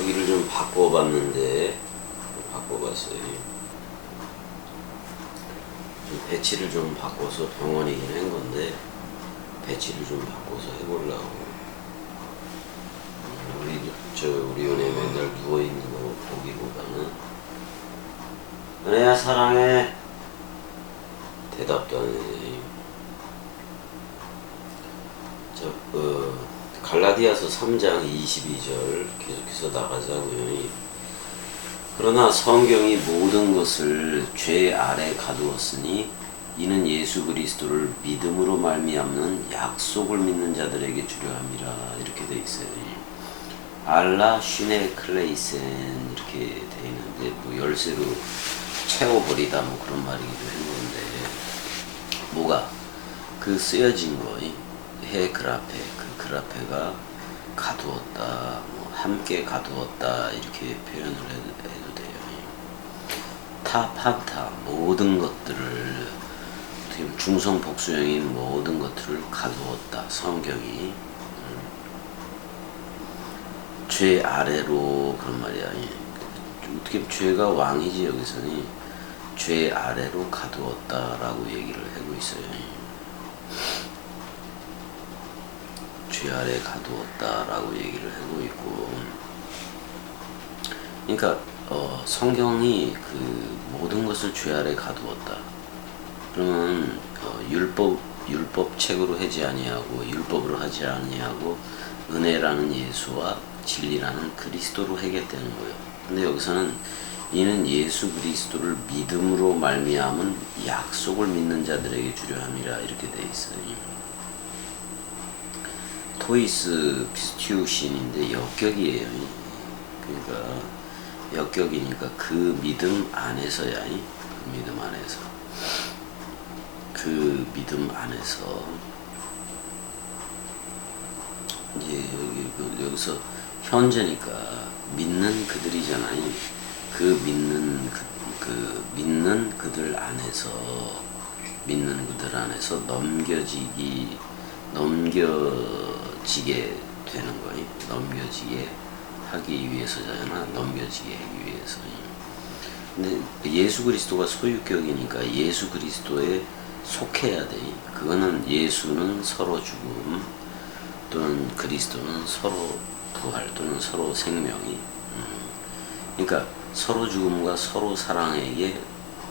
저기를 좀 바꿔봤는데, 바꿔봤어요. 좀 배치를 좀 바꿔서 병원이긴 한 건데, 배치를 좀 바꿔서 해보려고. 우리 은혜 맨날 누워있는 거 보기보다는, 은혜야 사랑해. 대답도 안 해. 갈라디아서 3장 22절 계속해서 나가자고요. 그러나 성경이 모든 것을 죄 아래 가두었으니 이는 예수 그리스도를 믿음으로 말미암는 약속을 믿는 자들에게 주려 함이라. 이렇게 돼 있어요. 알라 슈네 클레이센 이렇게 돼 있는데, 뭐 열쇠로 채워버리다 뭐 그런 말이기도 했는데, 뭐가 그 쓰여진 거, 해 그라페, 그 그라페가 가두었다, 뭐 함께 가두었다 이렇게 표현을 해도 돼요. 타 판타 모든 것들을, 중성 복수형인 모든 것들을 가두었다. 성경이 죄 아래로, 그런 말이야. 어떻게 보면 죄가 왕이지. 여기서는 죄 아래로 가두었다라고 얘기를 하고 있어요. 죄 아래 가두었다라고 얘기를 하고 있고, 그러니까 성경이 그 모든 것을 죄 아래 가두었다. 그러면 율법책으로 하지 아니하고 율법으로 하지 아니하고 은혜라는 예수와 진리라는 그리스도로 하겠다는 거예요. 근데 여기서는 이는 예수 그리스도를 믿음으로 말미암은 약속을 믿는 자들에게 주려 함이라 이렇게 돼 있어요. 토이스 피스티우신인데 역격이에요. 그러니까 역격이니까 그 믿음 안에서야. 그 믿음 안에서. 그 믿음 안에서 이제 여기서 현재니까 믿는 그들이잖아요. 그 믿는 그들 안에서, 믿는 그들 안에서 넘겨지게 되는 거예요. 넘겨지게 하기 위해서잖아. 넘겨지게 하기 위해서. 근데 예수 그리스도가 소유격이니까 예수 그리스도에 속해야 돼. 그거는 예수는 서로 죽음, 또는 그리스도는 서로 부활, 또는 서로 생명이. 그러니까 서로 죽음과 서로 사랑에게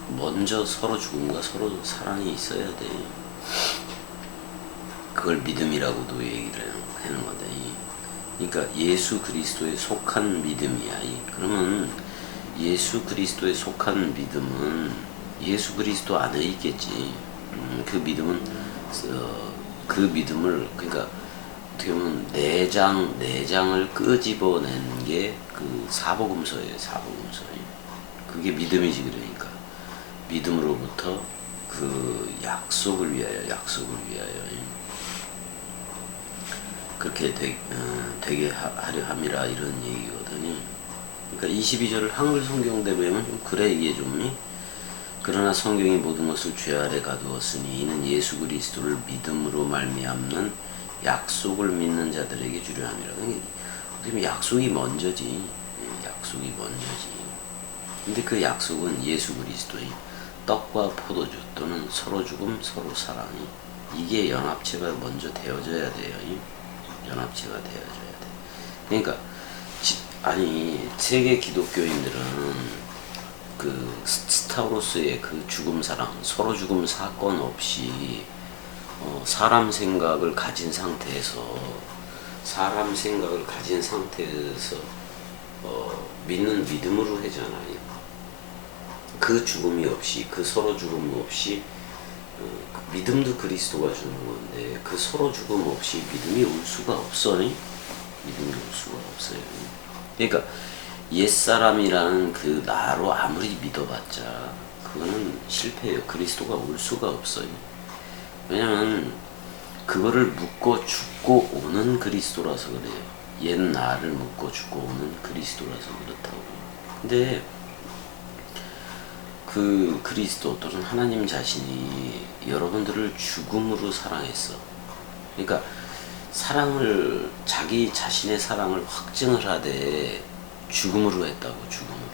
먼저 서로 죽음과 서로 사랑이 있어야 돼. 그걸 믿음이라고도 얘기를 하는 건데, 그러니까 예수 그리스도에 속한 믿음이야. 그러면 예수 그리스도에 속한 믿음은 예수 그리스도 안에 있겠지. 그 믿음은 그 믿음을, 그러니까 어떻게 보면 내장을 끄집어낸 게 그 사복음서예요. 사복음서. 그게 믿음이지. 그러니까 믿음으로부터 그 약속을 위하여 그렇게 되게 하려 함이라, 이런 얘기거든요. 그러니까 22절을 한글 성경 대비하면 좀 그래, 이게 좀. 그러나 성경이 모든 것을 죄 아래 가두었으니 이는 예수 그리스도를 믿음으로 말미암는 약속을 믿는 자들에게 주려 함이라. 어떻게 약속이 먼저지. 약속이 먼저지. 근데 그 약속은 예수 그리스도의 떡과 포도주, 또는 서로 죽음 서로 사랑이, 이게 연합체가 먼저 되어져야 돼요. 연합체가 되어져야 돼. 그러니까 세계 기독교인들은 그 스타우로스의 그 죽음 사랑, 서로 죽음 사건 없이 사람 생각을 가진 상태에서 믿는 믿음으로 하잖아요. 그 죽음이 없이, 그 서로 죽음 없이, 그 믿음도 그리스도가 주는 건데, 그 서로 죽음 없이 믿음이 올 수가 없어요. 믿음이 올 수가 없어요. 그러니까 옛사람이라는 그 나로 아무리 믿어봤자 그거는 실패예요. 그리스도가 올 수가 없어요. 왜냐면 그거를 묻고 죽고 오는 그리스도라서 그래요. 옛 나를 묻고 죽고 오는 그리스도라서 그렇다고. 근데 그 그리스도 또는 하나님 자신이 여러분들을 죽음으로 사랑했어. 그러니까 자기 자신의 사랑을 확증을 하되 죽음으로 했다고. 죽음으로.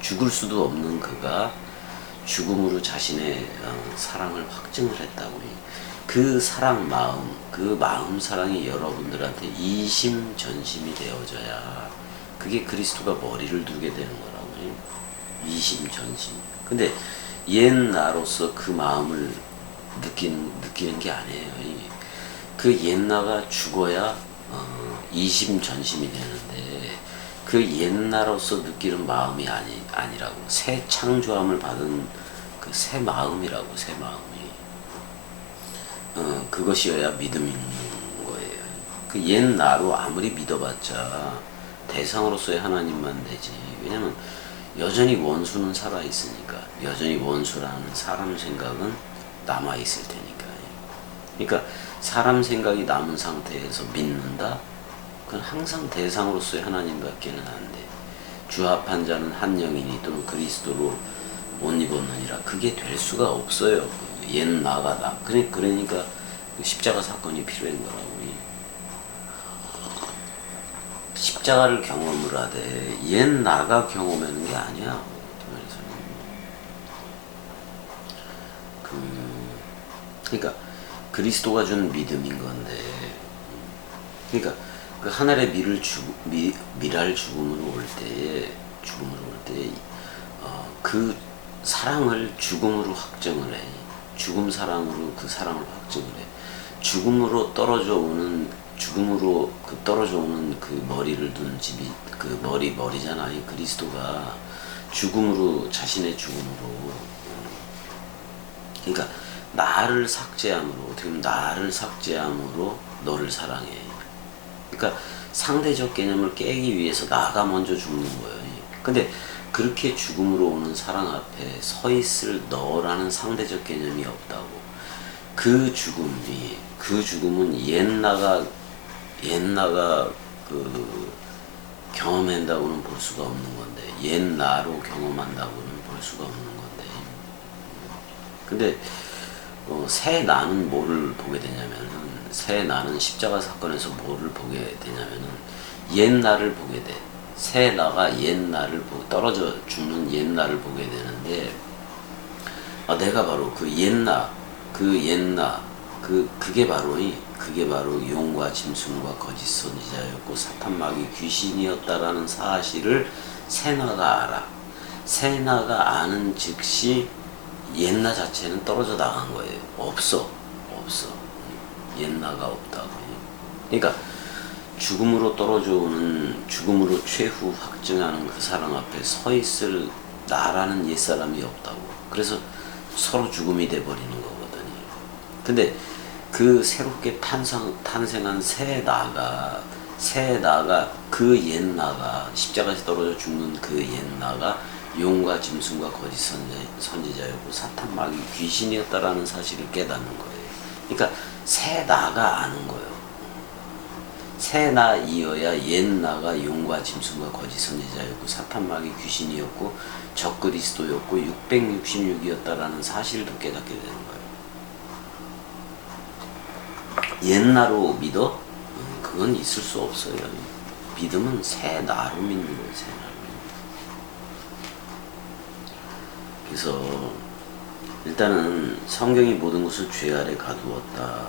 죽을 수도 없는 그가 죽음으로 자신의 사랑을 확증을 했다고. 그 사랑 마음, 그 마음 사랑이 여러분들한테 이심전심이 되어져야 그게 그리스도가 머리를 두게 되는 거라고. 이심전심. 근데 옛 나로서 그 마음을 느끼는 게 아니에요. 그 옛나가 죽어야 이심전심이 되는데 그 옛나로서 느끼는 마음이 아니라고. 새 창조함을 받은 그 새 마음이라고. 새 마음이. 그것이어야 믿음이 있는 거예요. 그 옛나로 아무리 믿어봤자 대상으로서의 하나님만 되지. 왜냐면 여전히 원수는 살아있으니까. 여전히 원수라는 사람 생각은 남아있을 테니까요. 그러니까 사람 생각이 남은 상태에서 믿는다? 그건 항상 대상으로서의 하나님밖에는 안 돼. 주합한 자는 한 영이니 또는 그리스도로 옷 입었느니라. 그게 될 수가 없어요. 옛 나가 나. 그러니까 십자가 사건이 필요한 거라고. 십자가를 경험을 하되 옛 나가 경험하는 게 아니야. 그러니까 그리스도가 준 믿음인 건데, 그러니까 그 하늘의 미랄 죽음으로 올 때에 그 사랑을 죽음으로 확정을 해. 죽음 사랑으로 그 사랑을 확정을 해. 죽음으로 떨어져 오는 그 머리를 둔 집이 그 머리잖아. 그리스도가 죽음으로, 자신의 죽음으로, 그러니까 나를 삭제함으로, 어떻게 보면 나를 삭제함으로 너를 사랑해. 그러니까 상대적 개념을 깨기 위해서 나가 먼저 죽는 거예요. 근데 그렇게 죽음으로 오는 사랑 앞에 서 있을 너라는 상대적 개념이 없다고. 그 죽음은 옛나가 그 경험한다고는 볼 수가 없는 건데, 옛나로 경험한다고는 볼 수가 없는 건데. 근데 새 나는 뭐를 보게 되냐면은, 새 나는 십자가 사건에서 뭐를 보게 되냐면은 옛나를 보게 돼. 새 나가 옛나를 떨어져 죽는 옛나를 보게 되는데, 내가 바로 그 옛나, 그게 바로 용과 짐승과 거짓 선지자였고 사탄 마귀 귀신이었다라는 사실을 새나가 알아. 새나가 아는 즉시 옛나 자체는 떨어져 나간 거예요. 없어. 옛나가 없다고. 그러니까 죽음으로 떨어져 오는, 죽음으로 최후 확증하는 그 사랑 앞에 서 있을 나라는 옛사람이 없다고. 그래서 서로 죽음이 돼버리는 거거든요. 근데 그 새롭게 탄생한 새 나가 그 옛나가, 십자가에서 떨어져 죽는 그 옛나가 용과 짐승과 거짓 선지자였고 사탄 마귀 귀신이었다라는 사실을 깨닫는 거예요. 그러니까 새 나가 아는 거예요. 새 나이어야 옛 나가 용과 짐승과 거짓 선지자였고 사탄 마귀 귀신이었고 적그리스도였고 666이었다라는 사실도 깨닫게 되는 거예요. 옛나로 믿어? 그건 있을 수 없어요. 믿음은 새 나로 믿는 거예요. 새 나로. 그래서 일단은 성경이 모든 것을 죄 아래 가두었다.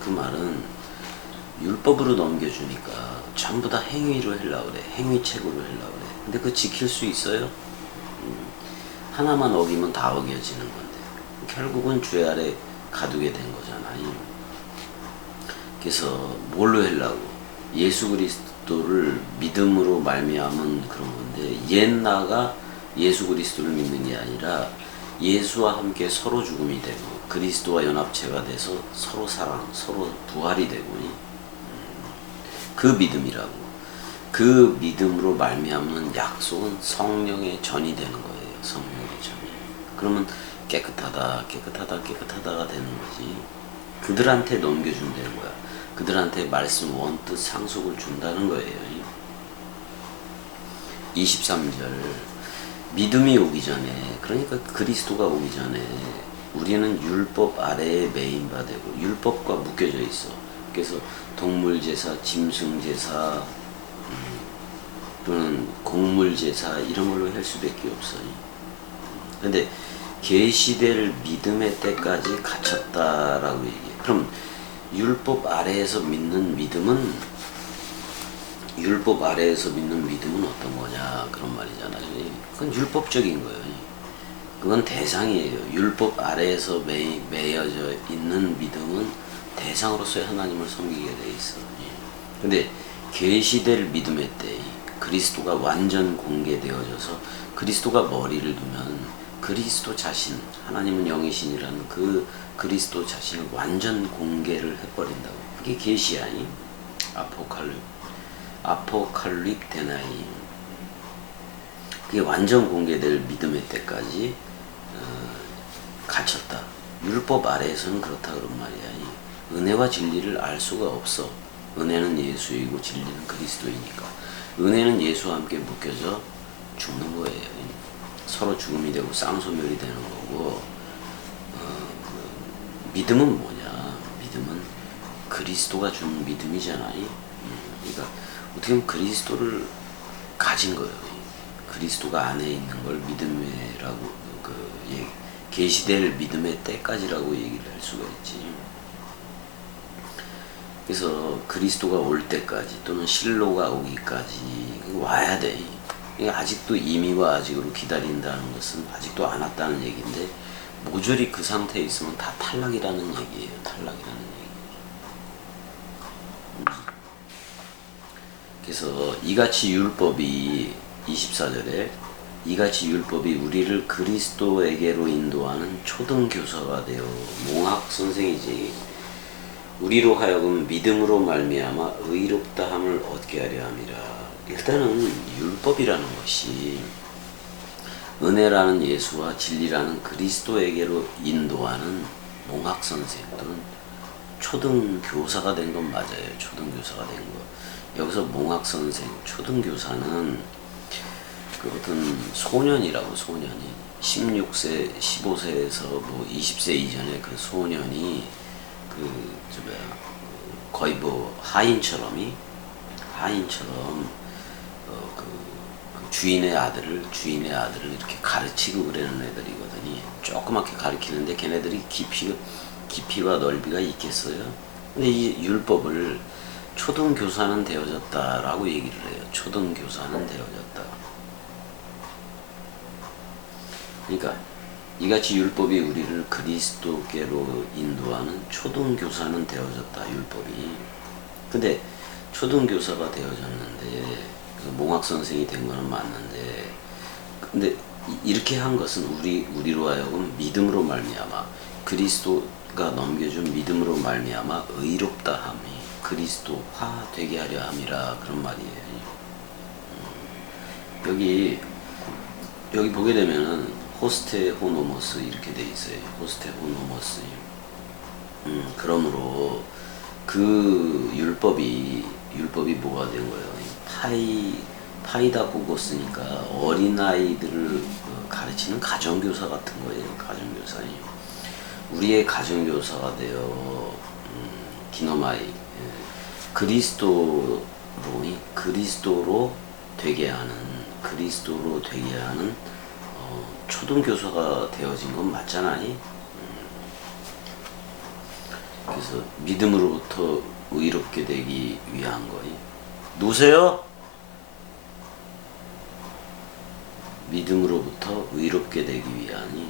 그 말은 율법으로 넘겨주니까 전부 다 행위로 하려고 그래. 행위책으로 하려고 그래. 근데 그거 지킬 수 있어요? 하나만 어기면 다 어겨지는 건데 결국은 죄 아래 가두게 된 거잖아요. 그래서 뭘로 하려고? 예수 그리스도를 믿음으로 말미암은 그런 건데, 옛나가 예수 그리스도를 믿는 게 아니라 예수와 함께 서로 죽음이 되고 그리스도와 연합체가 돼서 서로 사랑, 서로 부활이 되고, 그 믿음이라고. 그 믿음으로 말미암는 약속은 성령의 전이 되는 거예요. 성령의 전이. 그러면 깨끗하다가 되는 거지. 그들한테 넘겨준다는 거야. 그들한테 말씀 원뜻 상속을 준다는 거예요. 23절. 믿음이 오기 전에, 그러니까 그리스도가 오기 전에 우리는 율법 아래에 매인 바 되고 율법과 묶여져 있어. 그래서 동물 제사, 짐승 제사, 또는 곡물 제사 이런 걸로 할 수밖에 없어요. 근데 계시될 믿음의 때까지 갇혔다라고 얘기해요. 그럼 율법 아래에서 믿는 믿음은 어떤 거냐 그런 말이잖아요. 그건 율법적인 거예요. 그건 대상이에요. 율법 아래에서 매여져 있는 믿음은 대상으로서의 하나님을 섬기게 돼 있어. 근데 계시될 믿음의 때 그리스도가 완전 공개되어져서 그리스도가 머리를 두면 그리스도 자신, 하나님은 영이신이라는 그 그리스도 자신을 완전 공개를 해버린다고. 그게 계시야. 아포칼립 데나이. 그게 완전 공개될 믿음의 때까지 갇혔다. 율법 아래에서는 그렇다 그런 말이야. 은혜와 진리를 알 수가 없어. 은혜는 예수이고 진리는 그리스도이니까. 은혜는 예수와 함께 묶여져 죽는 거예요. 서로 죽음이 되고 쌍소멸이 되는 거고. 믿음은 뭐냐? 믿음은 그리스도가 준 믿음이잖아. 그러니까 어떻게 보면 그리스도를 가진 거예요. 그리스도가 안에 있는 걸 믿음이라고 계시될 믿음의 때까지라고 얘기를 할 수가 있지. 그래서 그리스도가 올 때까지 또는 실로가 오기까지 와야 돼. 아직도 임의와 아직으로 기다린다는 것은 아직도 안 왔다는 얘기인데 모조리 그 상태에 있으면 다 탈락이라는 얘기예요. 탈락이라는 얘기. 그래서 이같이 율법이 24절에 이같이 율법이 우리를 그리스도에게로 인도하는 초등교사가 되어 몽학 선생이지 우리로 하여금 믿음으로 말미암아 의롭다함을 얻게 하려 함이라. 일단은 율법이라는 것이 은혜라는 예수와 진리라는 그리스도에게로 인도하는 몽학 선생 또는 초등교사가 된 건 맞아요. 초등교사가 된 거. 여기서 몽학 선생, 초등교사는 그 어떤 소년이라고, 소년이 16세, 15세에서 뭐 20세 이전에 그 소년이 거의 뭐 하인처럼 그 주인의 아들을 이렇게 가르치고 그러는 애들이거든요. 조그맣게 가르치는데 걔네들이 깊이와 넓이가 있겠어요? 근데 이 율법을 초등교사는 되어졌다라고 얘기를 해요. 초등교사는 되어졌다. 그러니까 이같이 율법이 우리를 그리스도께로 인도하는 초등교사는 되어졌다. 율법이. 근데 초등교사가 되어졌는데 몽학 선생이 된 거는 맞는데, 근데 이렇게 한 것은 우리로 하여금 믿음으로 말미암아 그리스도가 넘겨준 믿음으로 말미암아 의롭다함이 그리스도화 되게 하려 함이라 그런 말이에요. 여기 보게 되면은 호스테 호노모스 이렇게 돼 있어요. 호스테 호노모스. 그러므로 그 율법이 뭐가 된 거예요? 파이다 보고스니까 어린아이들을 가르치는 가정교사 같은 거예요. 가정교사예요. 우리의 가정교사가 되어 기노마이 그리스도로 되게 하는 초등교사가 되어진 건 맞잖아요. 그래서 믿음으로부터 의롭게 되기 위한 거예요. 누구세요? 믿음으로부터 의롭게 되기 위하니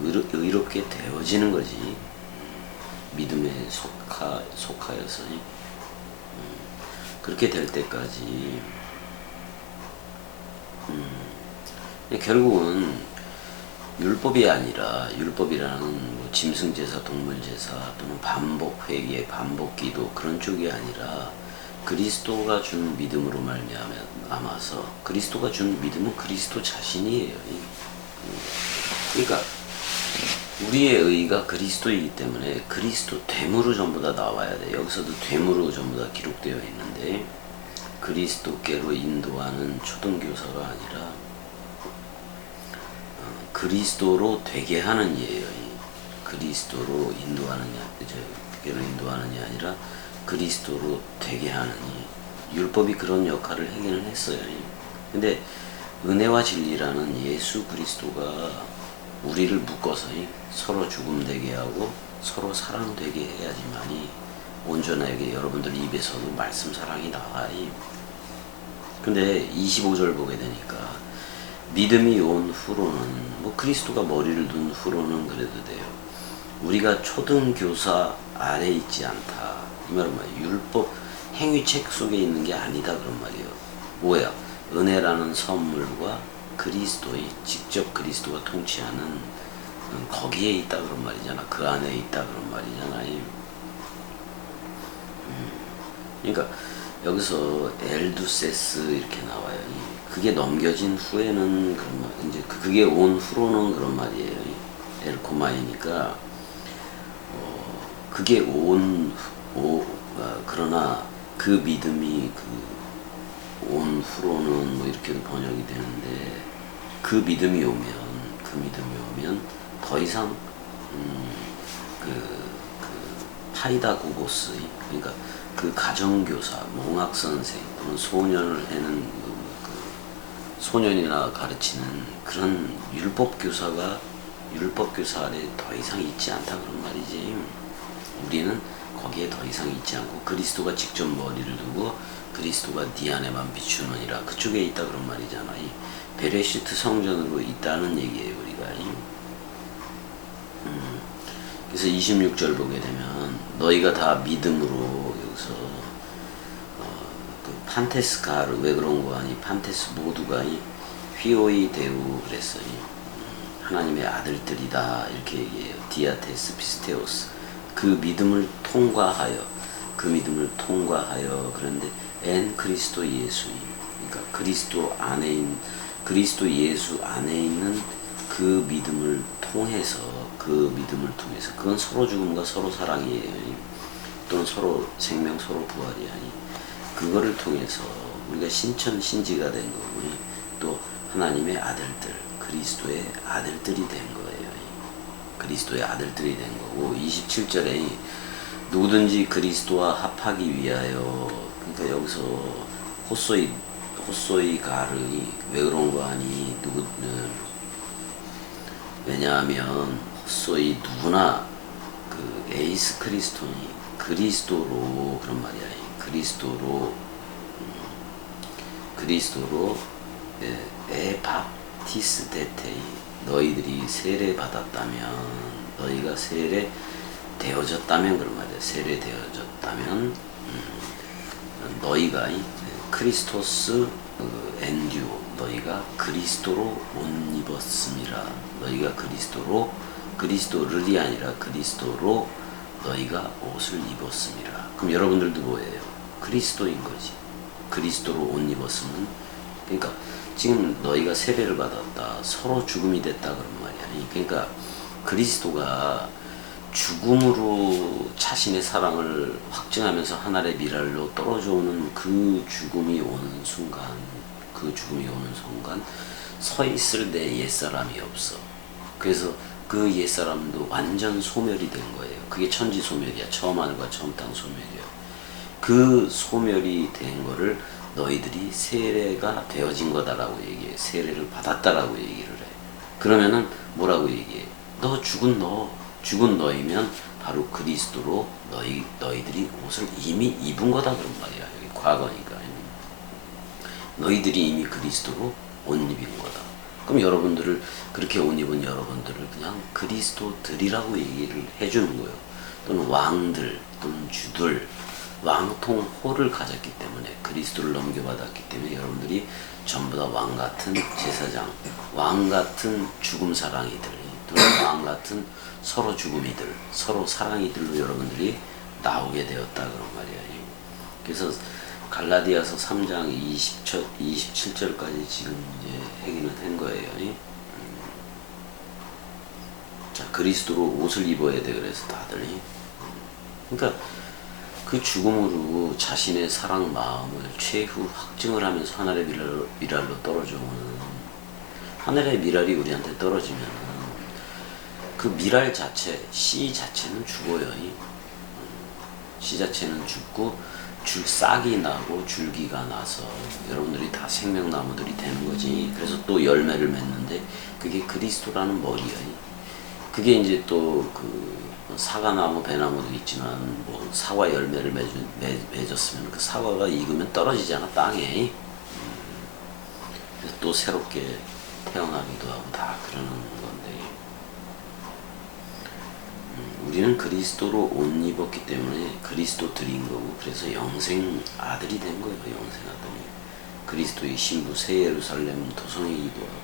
의롭게 되어지는 거지. 믿음에 속하여서 그렇게 될 때까지 결국은 율법이 아니라 율법이라는 뭐 짐승제사, 동물제사 또는 반복회개, 반복기도 그런 쪽이 아니라 그리스도가 준 믿음으로 말미암아서 그리스도가 준 믿음은 그리스도 자신이에요. 그러니까 우리의 의가 그리스도이기 때문에 그리스도 됨으로 전부 다 나와야 돼. 여기서도 됨으로 전부 다 기록되어 있는데 그리스도께로 인도하는 초등교사가 아니라 그리스도로 되게 하는 예요. 그리스도로 인도하느냐 아니라 그리스도로 되게 하느니 율법이 그런 역할을 하기는 했어요. 근데 은혜와 진리라는 예수 그리스도가 우리를 묶어서 서로 죽음 되게 하고 서로 사랑 되게 해야지만이 온전하게 여러분들 입에서도 말씀 사랑이 나와. 근데 25절 보게 되니까 믿음이 온 후로는 뭐 그리스도가 머리를 둔 후로는 그래도 돼요. 우리가 초등교사 아래 있지 않다. 이 말은 뭐야? 율법 행위책 속에 있는 게 아니다 그런 말이에요. 뭐야? 은혜라는 선물과 그리스도의 직접 그리스도가 통치하는 거기에 있다 그런 말이잖아. 그 안에 있다 그런 말이잖아. 그러니까 여기서 엘두세스 이렇게 나와요. 그게 넘겨진 후에는 그런 말, 이제 그게 온 후로는 그런 말이에요. 엘코마이니까 그게 그러나 그 믿음이 온 후로는 뭐 이렇게도 번역이 되는데 그 믿음이 오면 더 이상 파이다고고스 그러니까 그 가정교사, 몽학선생 또는 소년을 해는 소년이나 가르치는 그런 율법교사 아래 더 이상 있지 않다 그런 말이지. 우리는 거기에 더 이상 있지 않고 그리스도가 직접 머리를 두고 그리스도가 네 안에만 비추느니라 그쪽에 있다 그런 말이잖아. 이 베레시트 성전으로 있다는 얘기예요 우리가. 그래서 26절 보게 되면 너희가 다 믿음으로 여기서 그 판테스카를 왜 그런 거 아니 판테스 모두가 이 휘오이 대우 그랬어요. 하나님의 아들들이다 이렇게 얘기해요. 디아테스 피스테오스 그 믿음을 통과하여 그런데 엔 그리스도 예수 그러니까 그리스도 예수 안에 있는 그 믿음을 통해서 그건 서로 죽음과 서로 사랑이에요. 또는 서로 생명 서로 부활이 아니 그거를 통해서 우리가 신천신지가 된 거고 또 하나님의 아들들 그리스도의 아들들이 된 거예요. 그리스도의 아들들이 된 거고 27절에 누구든지 그리스도와 합하기 위하여 그러니까 여기서 호소이 가르이 왜 그런 거 아니 왜냐하면 호소이 누구나 그 에이스 크리스토니 그리스도로 그런 말이야. 그리스도로 에바티스 데테이 너희들이 세례 받았다면 너희가 세례 되어졌다면 그런 말이야. 세례 되어졌다면 너희가 크리스토스 엔듀오 너희가 그리스도로 옷 입었음이라. 너희가 그리스도를이 아니라 그리스도로 너희가 옷을 입었음이라. 그럼 여러분들도 뭐예요? 그리스도인 거지. 그리스도로 옷 입었으면 그러니까 지금 너희가 세례를 받았다. 서로 죽음이 됐다 그런 말이야. 그러니까 그리스도가 죽음으로 자신의 사랑을 확증하면서 하늘의 미랄로 떨어져 오는 그 죽음이 오는 순간 서 있을 내 옛사람이 없어. 그래서 그 옛사람도 완전 소멸이 된 거예요. 그게 천지 소멸이야. 처음 하늘과 처음 땅 소멸이야. 그 소멸이 된 거를 너희들이 세례가 되어진 거다라고 얘기해. 세례를 받았다라고 얘기를 해. 그러면은 뭐라고 얘기해? 죽은 너희면 바로 그리스도로 너희들이 옷을 이미 입은 거다 그런 말이야. 여기 과거니까. 너희들이 이미 그리스도로 옷 입은 거다. 그럼 여러분들을 그렇게 옷 입은 여러분들을 그냥 그리스도들이라고 얘기를 해주는 거예요. 또는 왕들 또는 주들 왕통호를 가졌기 때문에 그리스도를 넘겨받았기 때문에 여러분들이 전부 다 왕같은 제사장 왕같은 죽음 사랑이들 또는 왕같은 서로 죽음이들 서로 사랑이들로 여러분들이 나오게 되었다 그런 말이야. 그래서 갈라디아서 3장 27절까지 지금 이제 얘기는 한 거예요. 자 그리스도로 옷을 입어야 돼 그래서 다들 그러니까 그 죽음으로 자신의 사랑 마음을 최후 확증을 하면서 하늘의 미랄로 떨어져 오는 하늘의 미랄이 우리한테 떨어지면 그 미랄 자체 씨 자체는 죽어요. 씨 자체는 죽고 싹이 나고 줄기가 나서 여러분들이 다 생명나무들이 되는 거지. 그래서 또 열매를 맺는데 그게 그리스도라는 머리야. 그게 이제 또 그 사과나무, 배나무도 있지만 뭐 사과 열매를 맺었으면 그 사과가 익으면 떨어지잖아, 땅에. 그래서 또 새롭게 태어나기도 하고 다 그러는 건데, 우리는 그리스도로 옷 입었기 때문에 그리스도 드린 거고, 그래서 영생 아들이 된 거예요. 영생 아들이. 그리스도의 신부 새 예루살렘 도성이기도 하고,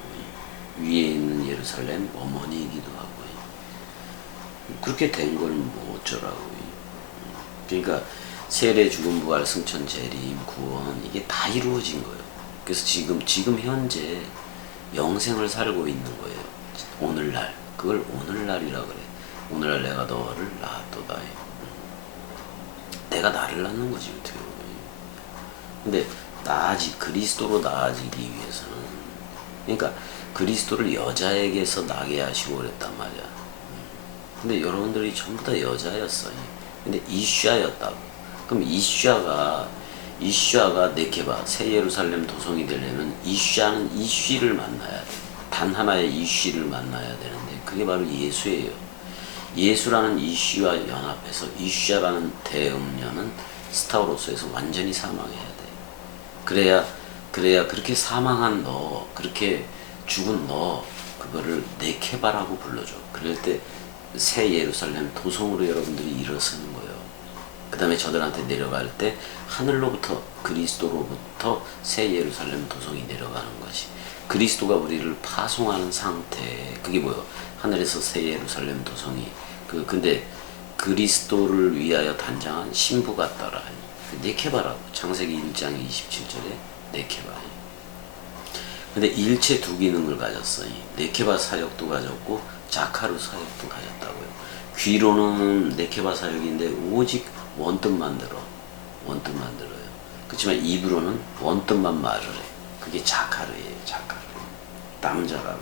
위에 있는 예루살렘 어머니이기도 하고, 그렇게 된 걸 뭐 어쩌라고. 그러니까 세례, 죽음, 부활, 승천, 재림, 구원, 이게 다 이루어진 거예요. 그래서 지금 현재 영생을 살고 있는 거예요. 오늘날. 그걸 오늘날이라 그래. 오늘날 내가 너를 낳았도다. 내가 나를 낳는 거지, 어떻게 보면. 근데 그리스도로 나아지기 위해서는, 그러니까 그리스도를 여자에게서 나게 하시고 그랬단 말이야. 근데 여러분들이 전부 다 여자였어요. 근데 이슈아였다고. 그럼 이슈아가 네케바 새 예루살렘 도성이 되려면 이슈아는 이슈를 만나야 돼. 단 하나의 이슈를 만나야 되는데 그게 바로 예수예요. 예수라는 이슈와 연합해서 이슈아라는 대음녀는 스타우로스에서 완전히 사망해야 돼. 그래야 그렇게 사망한 너, 그렇게 죽은 너, 그거를 네케바라고 불러줘. 그럴 때 새 예루살렘 도성으로 여러분들이 일어서는 거예요. 그 다음에 저들한테 내려갈 때 하늘로부터, 그리스도로부터 새 예루살렘 도성이 내려가는 것이, 그리스도가 우리를 파송하는 상태. 그게 뭐예요? 하늘에서 새 예루살렘 도성이. 근데 그리스도를 위하여 단장한 신부 같더라. 네케바라고. 창세기 1장 27절에 네케바. 근데 일체 두 기능을 가졌어요. 네케바 사역도 가졌고 자카루 사역도 가졌다고요. 귀로는 네케바 사역인데 오직 원뜻만 들어요. 그렇지만 입으로는 원뜻만 말을 해. 그게 자카르예요. 자카르. 남자라고.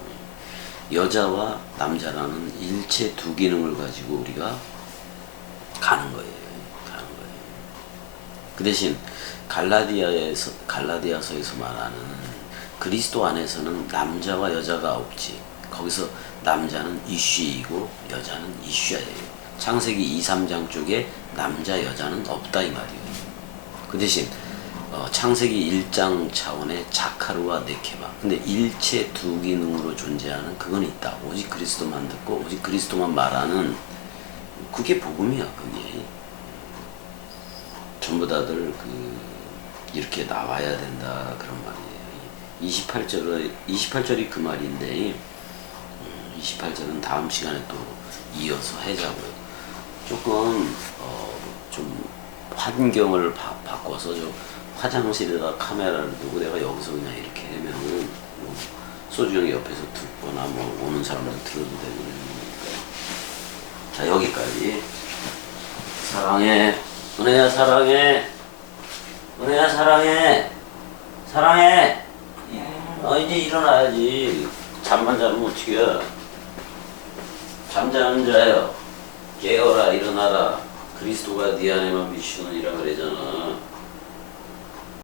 여자와 남자라는 일체 두 기능을 가지고 우리가 가는 거예요. 그 대신 갈라디아서에서 말하는 그리스도 안에서는 남자와 여자가 없지. 거기서 남자는 이슈이고 여자는 이슈아예요. 창세기 2, 3장 쪽에 남자, 여자는 없다 이 말이에요. 그 대신 창세기 1장 차원의 자카르와 네케바. 근데 일체 두 기능으로 존재하는 그건 있다. 오직 그리스도만 듣고 오직 그리스도만 말하는, 그게 복음이야. 그게 전부 다들 이렇게 나와야 된다 그런 말이에요. 28절이 그 말인데 28절은 다음 시간에 또 이어서 하자고요. 조금 좀 환경을 바꿔서 좀 화장실에다 카메라를 두고 내가 여기서 그냥 이렇게 하면은 뭐 소주 형이 옆에서 듣거나 뭐 오는 사람들 들어도 되고 그러니까. 자, 여기까지. 사랑해. 은혜야 사랑해. 은혜야 사랑해. 사랑해. 이제 일어나야지. 잠만 자면 어떻게 해. 잠자는 자여 깨어라 일어나라. 그리스도가 네 안에만 비추느니라 그러잖아.